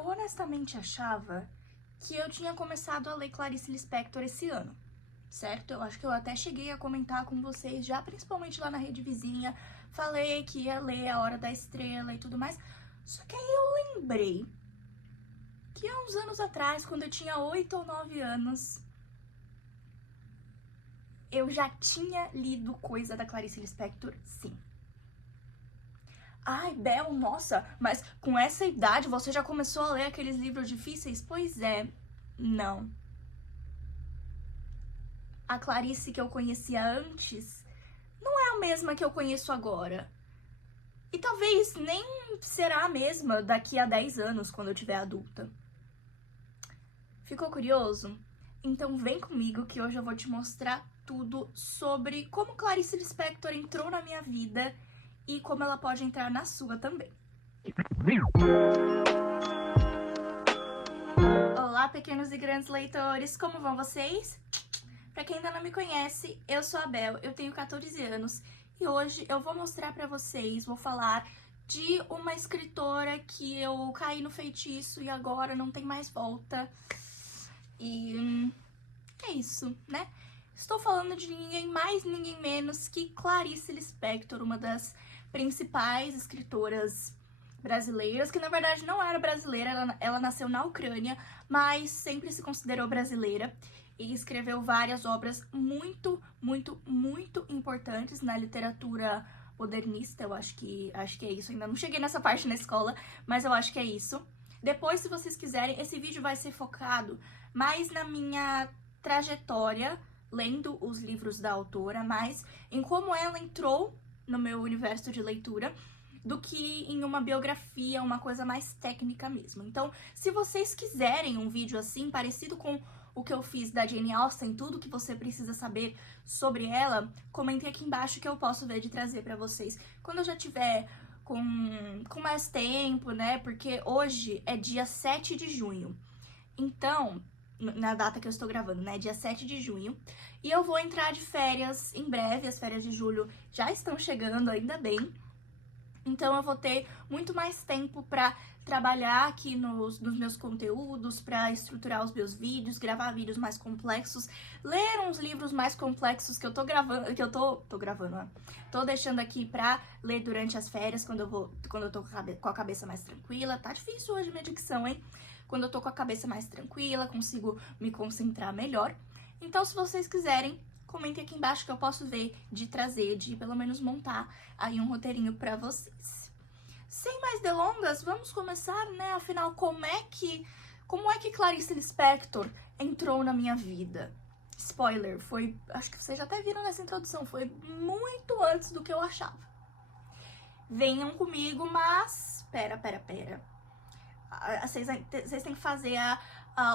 eu honestamente achava que eu tinha começado a ler Clarice Lispector esse ano, certo? Eu acho que eu até cheguei a comentar com vocês já, principalmente lá na Rede Vizinha, falei que ia ler A Hora da Estrela e tudo mais, só que aí eu lembrei que há uns anos atrás, quando eu tinha 8 ou 9 anos, eu já tinha lido coisa da Clarice Lispector, sim. Ai, Bel, nossa, mas com essa idade você já começou a ler aqueles livros difíceis? Pois é, não. A Clarice que eu conhecia antes não é a mesma que eu conheço agora. E talvez nem será a mesma daqui a 10 anos, quando eu tiver adulta. Ficou curioso? Então vem comigo que hoje eu vou te mostrar tudo sobre como Clarice Lispector entrou na minha vida e como ela pode entrar na sua também. Olá, pequenos e grandes leitores, como vão vocês? Pra quem ainda não me conhece, eu sou a Bel, eu tenho 14 anos e hoje eu vou mostrar pra vocês, vou falar de uma escritora que eu caí no feitiço e agora não tem mais volta. E é isso, né? Estou falando de ninguém mais, ninguém menos que Clarice Lispector, uma das principais escritoras brasileiras, que na verdade não era brasileira, ela nasceu na Ucrânia, mas sempre se considerou brasileira e escreveu várias obras muito, muito, muito importantes na literatura modernista. Eu acho que é isso, ainda não cheguei nessa parte na escola, mas eu acho que é isso. Depois, se vocês quiserem, esse vídeo vai ser focado mais na minha trajetória, lendo os livros da autora, mais em como ela entrou no meu universo de leitura, do que em uma biografia, uma coisa mais técnica mesmo. Então, se vocês quiserem um vídeo assim, parecido com o que eu fiz da Jane Austen, tudo que você precisa saber sobre ela, comentem aqui embaixo que eu posso ver de trazer pra vocês. Quando eu já tiver com mais tempo, né? Porque hoje é dia 7 de junho. Então, na data que eu estou gravando, né? Dia 7 de junho. E eu vou entrar de férias em breve. As férias de julho já estão chegando, ainda bem. Então eu vou ter muito mais tempo pra trabalhar aqui nos meus conteúdos, pra estruturar os meus vídeos, gravar vídeos mais complexos, ler uns livros mais complexos que eu tô gravando, ó. Tô deixando aqui pra ler durante as férias, quando eu tô com a cabeça mais tranquila. Tá difícil hoje minha dicção, hein? Quando eu tô com a cabeça mais tranquila, consigo me concentrar melhor. Então, se vocês quiserem, comentem aqui embaixo que eu posso ver de trazer, de pelo menos montar aí um roteirinho pra vocês. Sem mais delongas, vamos começar, né? Afinal, como é que Clarice Lispector entrou na minha vida? Spoiler, acho que vocês já até viram nessa introdução, foi muito antes do que eu achava. Venham comigo, mas... Pera. Vocês têm que fazer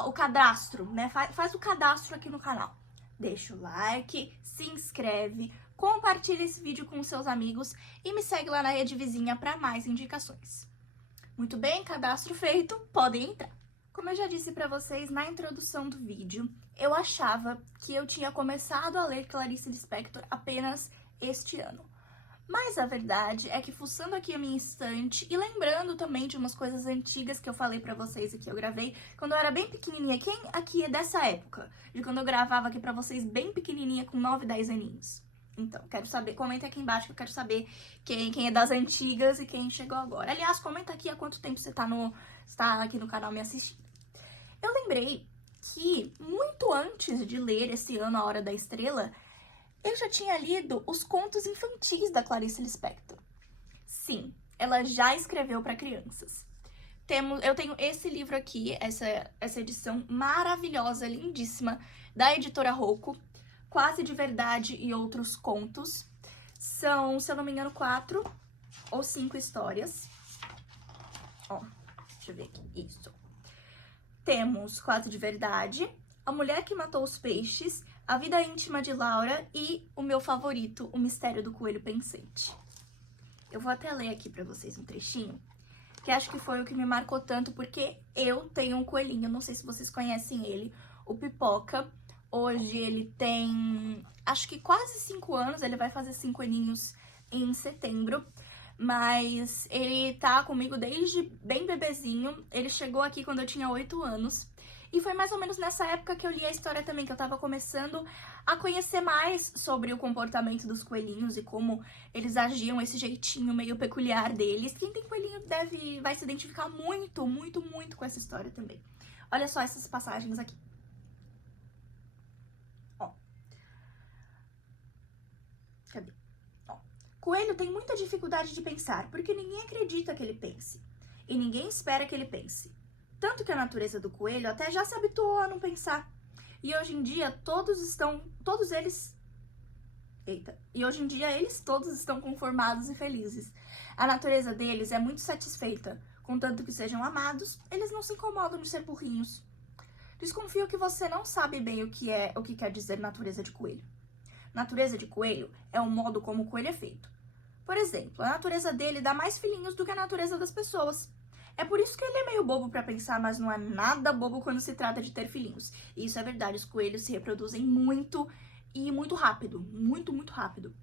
o cadastro, né? Faz o cadastro aqui no canal. Deixa o like, se inscreve, compartilha esse vídeo com seus amigos e me segue lá na Rede Vizinha para mais indicações. Muito bem, cadastro feito, podem entrar. Como eu já disse para vocês na introdução do vídeo, eu achava que eu tinha começado a ler Clarice Lispector apenas este ano. Mas a verdade é que fuçando aqui a minha estante e lembrando também de umas coisas antigas que eu falei pra vocês e que eu gravei quando eu era bem pequenininha. Quem aqui é dessa época? De quando eu gravava aqui pra vocês bem pequenininha, com 9, 10 aninhos. Então, quero saber, comenta aqui embaixo que eu quero saber quem é das antigas e quem chegou agora. Aliás, comenta aqui há quanto tempo você tá aqui no canal me assistindo. Eu lembrei que muito antes de ler esse ano A Hora da Estrela, eu já tinha lido os contos infantis da Clarice Lispector. Sim, ela já escreveu para crianças. Eu tenho esse livro aqui, essa edição maravilhosa, lindíssima, da editora Rocco, Quase de Verdade e Outros Contos. São, se eu não me engano, 4 ou 5 histórias. Ó, deixa eu ver aqui, isso. Temos Quase de Verdade, A Mulher que Matou os Peixes, A Vida Íntima de Laura e o meu favorito, O Mistério do Coelho Pensante. Eu vou até ler aqui pra vocês um trechinho, que acho que foi o que me marcou tanto, porque eu tenho um coelhinho, não sei se vocês conhecem ele, o Pipoca. Hoje ele tem, acho que quase 5 anos, ele vai fazer 5 aninhos em setembro. mas ele tá comigo desde bem bebezinho. Ele chegou aqui quando eu tinha 8 anos. E foi mais ou menos nessa época que eu li a história também, que eu tava começando a conhecer mais sobre o comportamento dos coelhinhos e como eles agiam, esse jeitinho meio peculiar deles. Quem tem coelhinho vai se identificar muito, muito, muito com essa história também. Olha só essas passagens aqui. Ó. Cadê? Ó. Coelho tem muita dificuldade de pensar, porque ninguém acredita que ele pense. E ninguém espera que ele pense. Tanto que a natureza do coelho até já se habituou a não pensar. E hoje em dia eles todos estão conformados e felizes. A natureza deles é muito satisfeita. Contanto que sejam amados, eles não se incomodam de ser burrinhos. Desconfio que você não sabe bem o que quer dizer natureza de coelho. Natureza de coelho é o modo como o coelho é feito. Por exemplo, a natureza dele dá mais filhinhos do que a natureza das pessoas. É por isso que ele é meio bobo pra pensar, mas não é nada bobo quando se trata de ter filhinhos. E isso é verdade, os coelhos se reproduzem muito e muito rápido. Muito, muito rápido.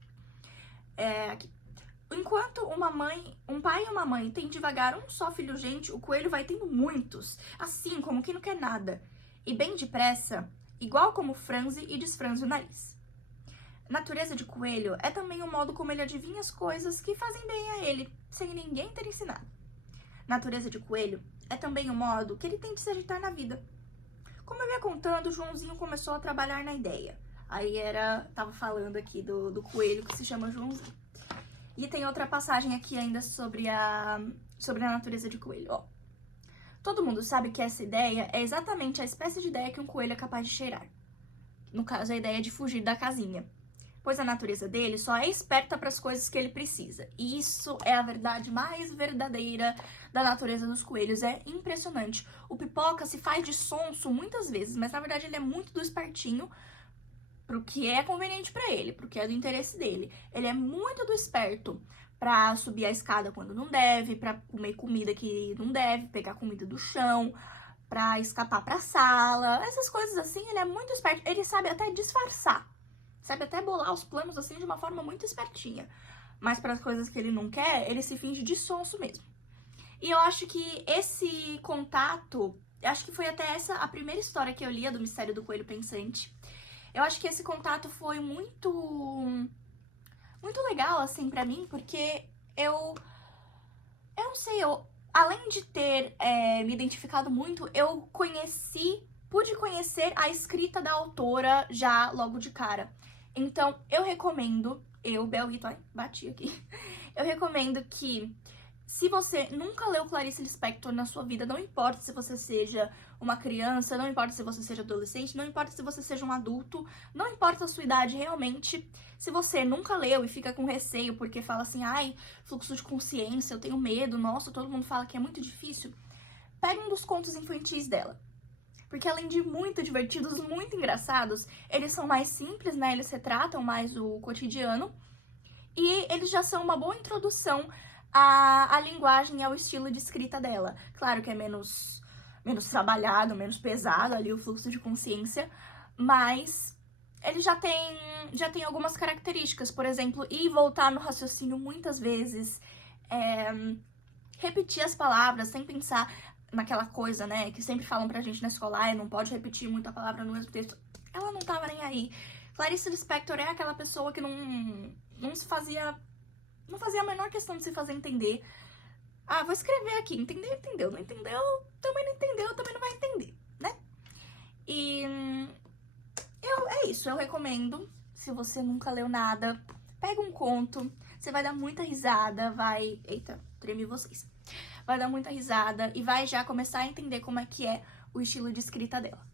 Aqui. Enquanto um pai e uma mãe têm devagar um só filho gente, o coelho vai tendo muitos, assim como quem não quer nada. E bem depressa, igual como franze e desfranze o nariz. Natureza de coelho é também o modo como ele adivinha as coisas que fazem bem a ele, sem ninguém ter ensinado. Natureza de coelho é também o modo que ele tem de se agitar na vida. Como eu ia contando, Joãozinho começou a trabalhar na ideia. Aí tava falando aqui do coelho que se chama Joãozinho. E tem outra passagem aqui ainda sobre a natureza de coelho, ó. Todo mundo sabe que essa ideia é exatamente a espécie de ideia que um coelho é capaz de cheirar. No caso, a ideia de fugir da casinha. Pois a natureza dele só é esperta para as coisas que ele precisa. E isso é a verdade mais verdadeira da natureza dos coelhos. É impressionante. O Pipoca se faz de sonso muitas vezes, mas na verdade ele é muito do espertinho pro que é conveniente para ele, pro que é do interesse dele. Ele é muito do esperto para subir a escada quando não deve, para comer comida que não deve, pegar comida do chão, para escapar para a sala. Essas coisas assim, ele é muito esperto. Ele sabe até disfarçar. Sabe até bolar os planos assim de uma forma muito espertinha. Mas para as coisas que ele não quer, ele se finge de sonso mesmo. E eu acho que esse contato, acho que foi até essa a primeira história que eu lia do Mistério do Coelho Pensante. Eu acho que esse contato foi muito legal assim para mim, porque eu não sei, além de ter me identificado muito, eu pude conhecer a escrita da autora já logo de cara. Então, eu recomendo, Bel Rito, bati aqui. Eu recomendo que, se você nunca leu Clarice Lispector na sua vida, não importa se você seja uma criança, não importa se você seja adolescente, não importa se você seja um adulto, não importa a sua idade realmente, se você nunca leu e fica com receio porque fala assim, ai, fluxo de consciência, eu tenho medo, nossa, todo mundo fala que é muito difícil, pegue um dos contos infantis dela. Porque além de muito divertidos, muito engraçados, eles são mais simples, né? Eles retratam mais o cotidiano. E eles já são uma boa introdução à linguagem e ao estilo de escrita dela. Claro que é menos trabalhado, menos pesado ali o fluxo de consciência, mas ele já tem algumas características. Por exemplo, ir e voltar no raciocínio muitas vezes, repetir as palavras sem pensar naquela coisa, né, que sempre falam pra gente na escola, não pode repetir muita palavra no mesmo texto. Ela não tava nem aí. Clarice Lispector é aquela pessoa que não fazia a menor questão de se fazer entender. Ah, vou escrever aqui, entendeu, entendeu, não entendeu, também não entendeu, também não vai entender, né? E é isso, eu recomendo, se você nunca leu nada, pega um conto, você vai dar muita risada, eita, tremi vocês. Vai dar muita risada e vai já começar a entender como é que é o estilo de escrita dela.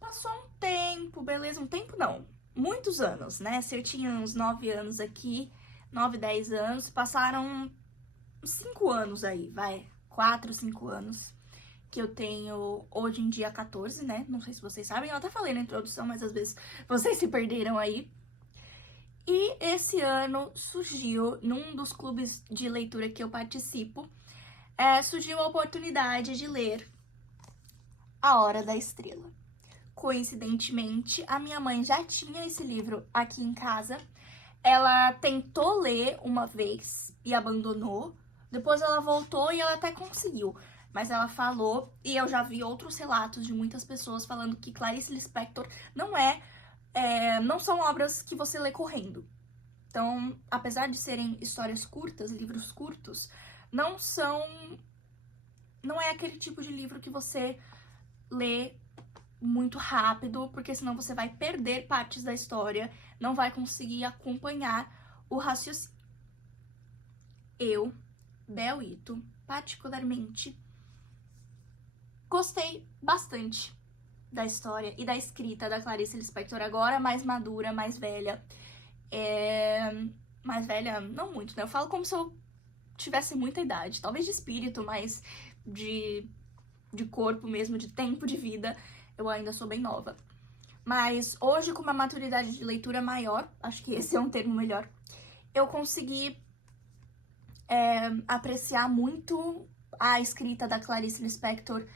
Passou um tempo, beleza? Um tempo não, muitos anos, né? Se eu tinha uns 9 anos aqui, 9, 10 anos, passaram 5 anos aí, 4, 5 anos, que eu tenho hoje em dia 14, né? Não sei se vocês sabem, eu até falei na introdução, mas às vezes vocês se perderam aí. E esse ano surgiu, num dos clubes de leitura que eu participo, surgiu a oportunidade de ler A Hora da Estrela. Coincidentemente, a minha mãe já tinha esse livro aqui em casa. ela tentou ler uma vez e abandonou. Depois ela voltou e ela até conseguiu. Mas ela falou, e eu já vi outros relatos de muitas pessoas falando que Clarice Lispector não são obras que você lê correndo. Então, apesar de serem histórias curtas, livros curtos, não é aquele tipo de livro que você lê muito rápido, porque senão você vai perder partes da história, não vai conseguir acompanhar o raciocínio. Eu, Bel Ito, particularmente, gostei bastante da história e da escrita da Clarice Lispector, agora mais madura, mais velha. Mais velha, não muito, né? Eu falo como se eu tivesse muita idade, talvez de espírito, mas de corpo mesmo, de tempo de vida, eu ainda sou bem nova. Mas hoje, com uma maturidade de leitura maior, acho que esse é um termo melhor, eu consegui apreciar muito a escrita da Clarice Lispector.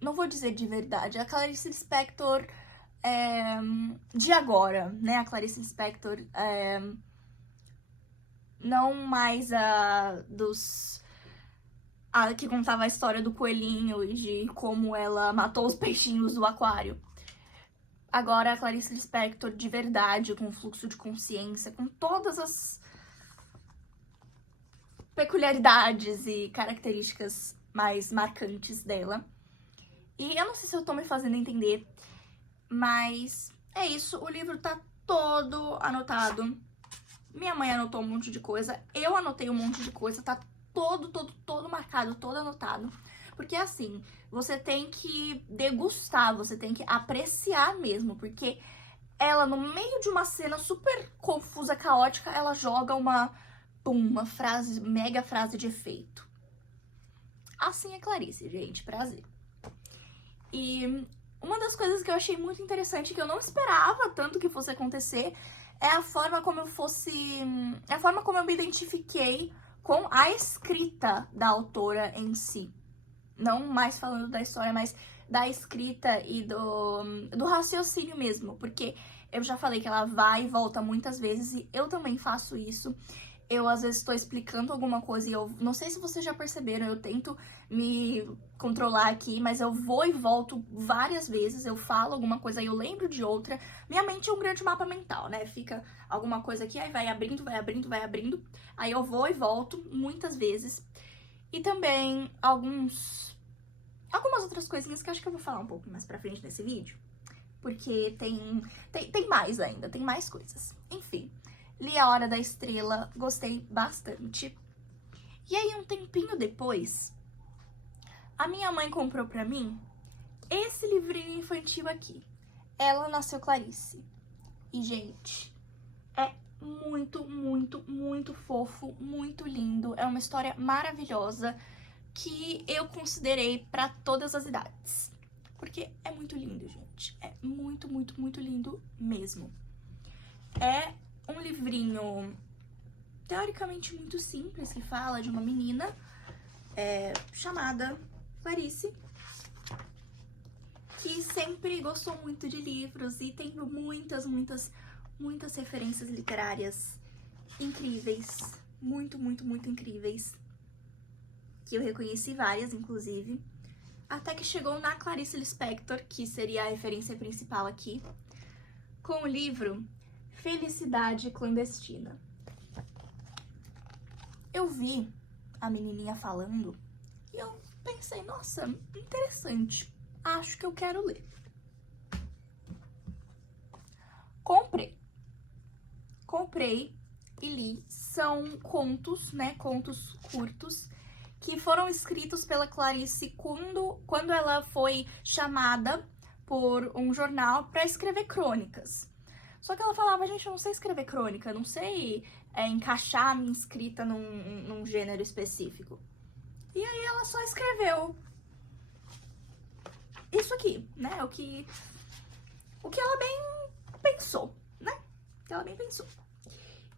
Não vou dizer de verdade, a Clarice Lispector de agora, né? A Clarice Lispector não mais a que contava a história do coelhinho e de como ela matou os peixinhos do aquário. Agora a Clarice Lispector de verdade, com fluxo de consciência, com todas as peculiaridades e características mais marcantes dela. E eu não sei se eu tô me fazendo entender, mas é isso, o livro tá todo anotado. Minha mãe anotou um monte de coisa, eu anotei um monte de coisa, tá todo marcado, todo anotado. Porque assim, você tem que degustar, você tem que apreciar mesmo, porque ela, no meio de uma cena super confusa, caótica, ela joga uma frase, mega frase de efeito. Assim é Clarice, gente, prazer. E uma das coisas que eu achei muito interessante, que eu não esperava tanto que fosse acontecer, é a forma como eu me identifiquei com a escrita da autora em si. Não mais falando da história, mas da escrita e do raciocínio mesmo. Porque eu já falei que ela vai e volta muitas vezes e eu também faço isso. Eu, às vezes, estou explicando alguma coisa e eu não sei se vocês já perceberam, eu tento me controlar aqui, mas eu vou e volto várias vezes, eu falo alguma coisa e eu lembro de outra. Minha mente é um grande mapa mental, né? Fica alguma coisa aqui, aí vai abrindo, vai abrindo, vai abrindo. Aí eu vou e volto muitas vezes. E também algumas outras coisinhas que eu acho que eu vou falar um pouco mais pra frente nesse vídeo. Porque tem mais ainda, tem mais coisas. Enfim. Li A Hora da Estrela, gostei bastante. E aí, um tempinho depois, a minha mãe comprou pra mim esse livrinho infantil aqui. Ela Nasceu Clarice. E, gente, é muito, muito, muito fofo, muito lindo. É uma história maravilhosa que eu considerei pra todas as idades. Porque é muito lindo, gente. É muito, muito, muito lindo mesmo. É um livrinho teoricamente muito simples, que fala de uma menina chamada Clarice, que sempre gostou muito de livros e tem muitas, muitas, muitas referências literárias incríveis, muito, muito, muito incríveis, que eu reconheci várias, inclusive, até que chegou na Clarice Lispector, que seria a referência principal aqui, com o livro Felicidade Clandestina. Eu vi a menininha falando e eu pensei, nossa, interessante, acho que eu quero ler. Comprei e li. São contos, né, contos curtos, que foram escritos pela Clarice quando ela foi chamada por um jornal para escrever crônicas. Só que ela falava, gente, eu não sei escrever crônica, não sei encaixar a minha escrita num gênero específico. E aí ela só escreveu isso aqui, né? O que ela bem pensou, né? O que ela bem pensou.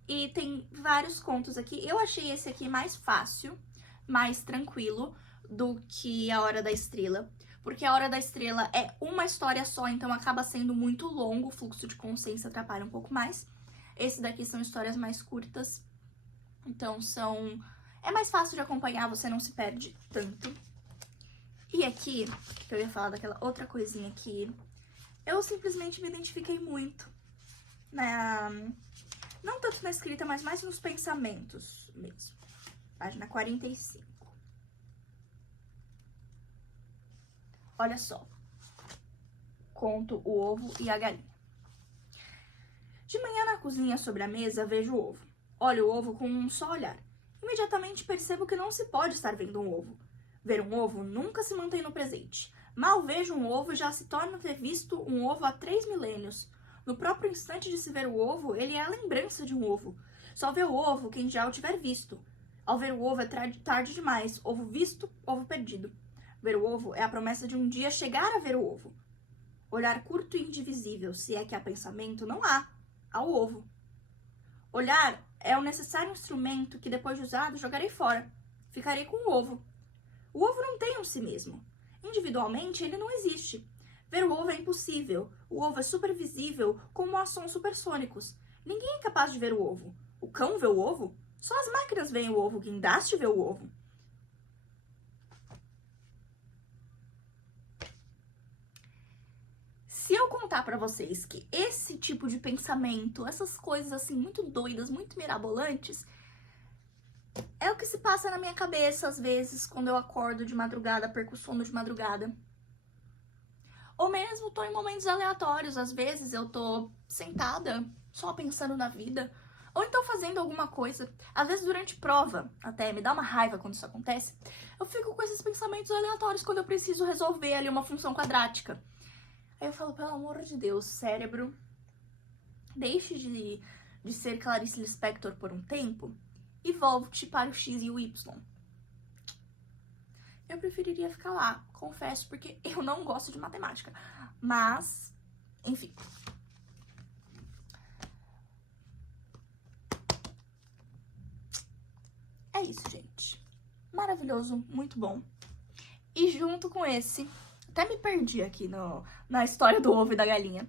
E tem vários contos aqui. Eu achei esse aqui mais fácil, mais tranquilo do que A Hora da Estrela. Porque A Hora da Estrela é uma história só, então acaba sendo muito longo, o fluxo de consciência atrapalha um pouco mais. Esse daqui são histórias mais curtas, então é mais fácil de acompanhar, você não se perde tanto. E aqui, que eu ia falar daquela outra coisinha aqui, eu simplesmente me identifiquei muito, né? Não tanto na escrita, mas mais nos pensamentos mesmo. Página 45. Olha só. Conto o ovo e a galinha. De manhã na cozinha sobre a mesa vejo o ovo. Olho o ovo com um só olhar. Imediatamente percebo que não se pode estar vendo um ovo. Ver um ovo nunca se mantém no presente. Mal vejo um ovo e já se torna ter visto um ovo há 3 milênios. No próprio instante de se ver o ovo, ele é a lembrança de um ovo. Só vê o ovo quem já o tiver visto. Ao ver o ovo é tarde demais. Ovo visto, ovo perdido. Ver o ovo é a promessa de um dia chegar a ver o ovo. Olhar curto e indivisível, se é que há pensamento, não há. Há o ovo. Olhar é o necessário instrumento que, depois de usado, jogarei fora. Ficarei com o ovo. O ovo não tem um si mesmo. Individualmente, ele não existe. Ver o ovo é impossível. O ovo é supervisível, como há sons supersônicos. Ninguém é capaz de ver o ovo. O cão vê o ovo? Só as máquinas veem o ovo. Guindaste vê o ovo. Se eu contar pra vocês que esse tipo de pensamento, essas coisas assim muito doidas, muito mirabolantes, é o que se passa na minha cabeça às vezes quando eu acordo de madrugada, perco o sono de madrugada. Ou mesmo tô em momentos aleatórios, às vezes eu tô sentada só pensando na vida, ou então fazendo alguma coisa, às vezes durante prova, até me dá uma raiva quando isso acontece, eu fico com esses pensamentos aleatórios quando eu preciso resolver ali uma função quadrática. Aí eu falo, pelo amor de Deus, cérebro, deixe de ser Clarice Lispector por um tempo e volte para o X e o Y. Eu preferiria ficar lá, confesso, porque eu não gosto de matemática. Mas, enfim. É isso, gente. Maravilhoso, muito bom. E junto com esse... Até me perdi aqui na história do ovo e da galinha.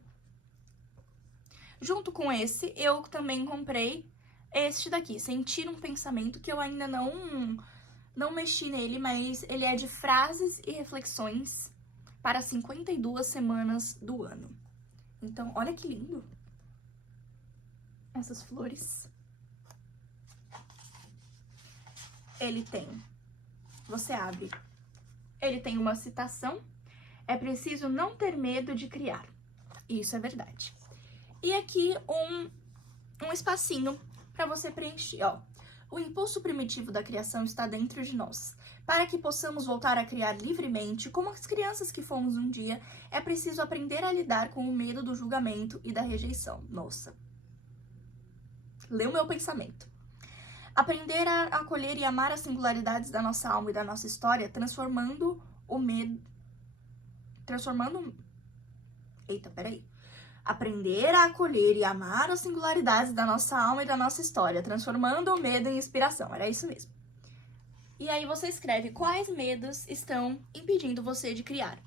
Junto com esse, eu também comprei este daqui, Sentir um Pensamento, que eu ainda não mexi nele, mas ele é de frases e reflexões para 52 semanas do ano. Então, olha que lindo. Essas flores. Ele tem... Você abre. Ele tem uma citação. É preciso não ter medo de criar. Isso é verdade. E aqui um espacinho para você preencher, ó. O impulso primitivo da criação está dentro de nós. Para que possamos voltar a criar livremente, como as crianças que fomos um dia, é preciso aprender a lidar com o medo do julgamento e da rejeição. Nossa. Lê o meu pensamento. Aprender a acolher e amar as singularidades da nossa alma e da nossa história, transformando o medo... Eita, peraí. Aprender a acolher e amar as singularidades da nossa alma e da nossa história, transformando o medo em inspiração. Era isso mesmo. E aí você escreve quais medos estão impedindo você de criar.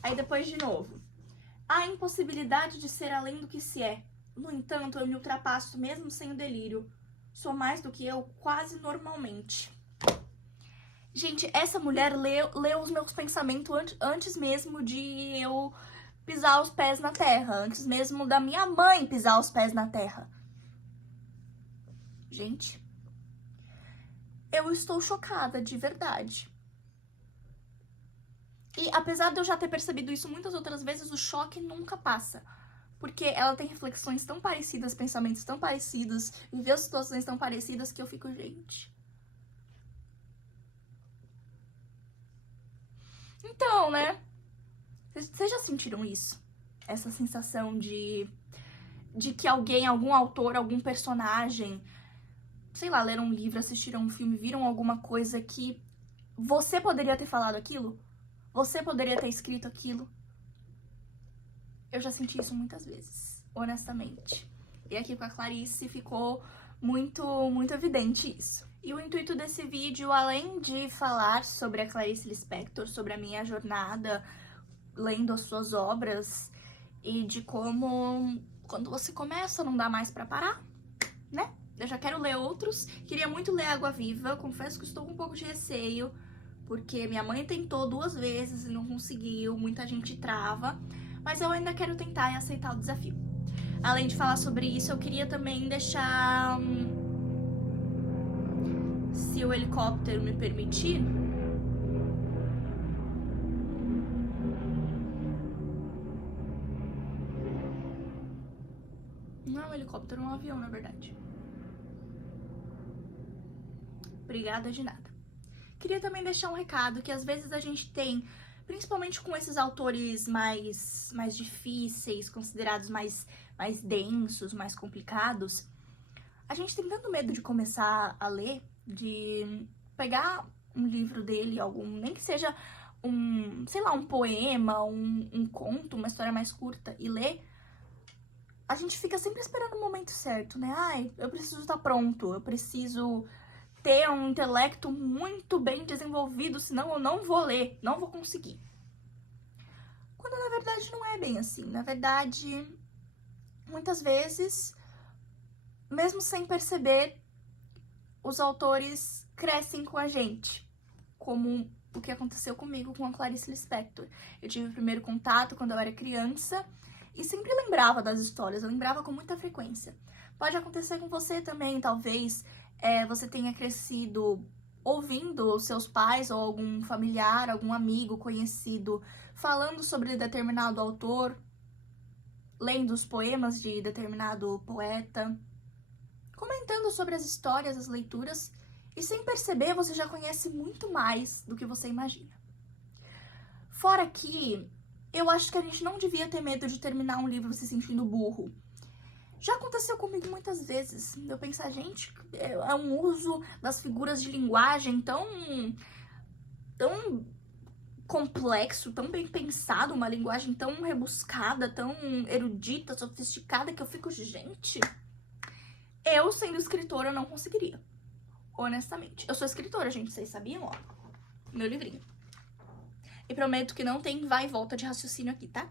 Aí depois de novo. A impossibilidade de ser além do que se é. No entanto, eu me ultrapasso mesmo sem o delírio. Sou mais do que eu quase normalmente. Gente, essa mulher leu os meus pensamentos antes mesmo de eu pisar os pés na terra. Antes mesmo da minha mãe pisar os pés na terra. Gente, eu estou chocada, de verdade. E apesar de eu já ter percebido isso muitas outras vezes, o choque nunca passa. Porque ela tem reflexões tão parecidas, pensamentos tão parecidos, viveu situações tão parecidas que eu fico, gente... Então, né? Vocês já sentiram isso? Essa sensação de que alguém, algum autor, algum personagem, sei lá, leram um livro, assistiram um filme, viram alguma coisa que você poderia ter falado aquilo? Você poderia ter escrito aquilo? Eu já senti isso muitas vezes, honestamente. E aqui com a Clarice ficou muito evidente isso. E o intuito desse vídeo, além de falar sobre a Clarice Lispector, sobre a minha jornada lendo as suas obras e de como quando você começa, não dá mais pra parar, né? Eu já quero ler outros. Queria muito ler Água Viva. Confesso que estou com um pouco de receio, porque minha mãe tentou 2 vezes e não conseguiu. Muita gente trava. Mas eu ainda quero tentar e aceitar o desafio. Além de falar sobre isso, eu queria também deixar... se o helicóptero me permitir... Não é um helicóptero, é um avião, na verdade. Obrigada de nada. Queria também deixar um recado que às vezes a gente tem, principalmente com esses autores mais difíceis, considerados mais densos, mais complicados, a gente tem tanto medo de começar a ler, de pegar um livro dele, nem que seja sei lá, um poema, um conto, uma história mais curta, e ler. A gente fica sempre esperando o momento certo, né? Ai, eu preciso estar pronto, eu preciso ter um intelecto muito bem desenvolvido, senão eu não vou ler, não vou conseguir. Quando na verdade não é bem assim. Na verdade, muitas vezes, mesmo sem perceber, os autores crescem com a gente, como o que aconteceu comigo com a Clarice Lispector. Eu tive o primeiro contato quando eu era criança e sempre lembrava das histórias, eu lembrava com muita frequência. Pode acontecer com você também, talvez você tenha crescido ouvindo seus pais ou algum familiar, algum amigo conhecido falando sobre determinado autor, lendo os poemas de determinado poeta, comentando sobre as histórias, as leituras, e sem perceber você já conhece muito mais do que você imagina. Fora que eu acho que a gente não devia ter medo de terminar um livro se sentindo burro. Já aconteceu comigo muitas vezes. Eu pensar, gente, é um uso das figuras de linguagem tão complexo, tão bem pensado, uma linguagem tão rebuscada, tão erudita, sofisticada, que eu fico, gente, eu sendo escritora não conseguiria. Honestamente. Eu sou escritora, gente, vocês sabiam? Ó, meu livrinho. E prometo que não tem vai e volta de raciocínio aqui, tá?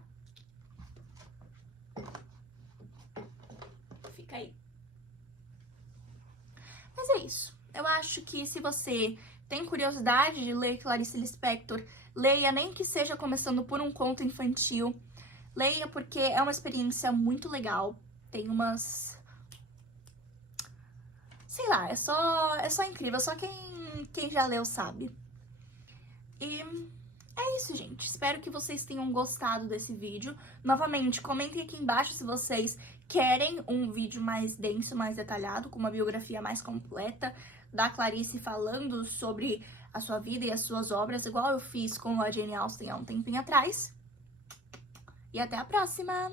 Fica aí. Mas é isso. Eu acho que se você tem curiosidade de ler Clarice Lispector, leia, nem que seja começando por um conto infantil. Leia porque é uma experiência muito legal. Tem umas... sei lá, é só incrível. Só quem já leu sabe. E é isso, gente. Espero que vocês tenham gostado desse vídeo. Novamente, comentem aqui embaixo se vocês querem um vídeo mais denso, mais detalhado, com uma biografia mais completa da Clarice falando sobre a sua vida e as suas obras, igual eu fiz com a Jane Austen há um tempinho atrás. E até a próxima!